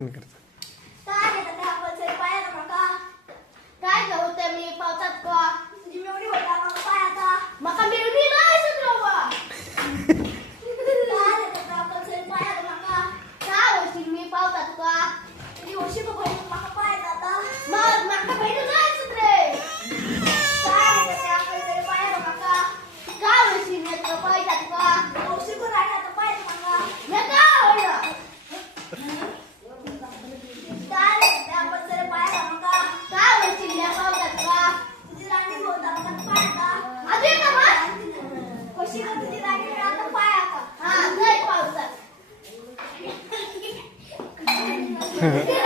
काय घेतात त्या आपण पायाला माका काय गवते मी पावसात का तुझी मेवणी होता माका पायाचा माका मेवणी नाही सुधरवा काय घेतात आपण पायाला माका काय होशील मी पावसात का तुझी होशी को बहीण माका पायाचा आता मग माका बहीण नाही सुधरे काय घेतात आपण पायाला माका काय होशील मी तुला पायाचा का होशी को राहिला तर पायाचा माका मी काय होणार Ha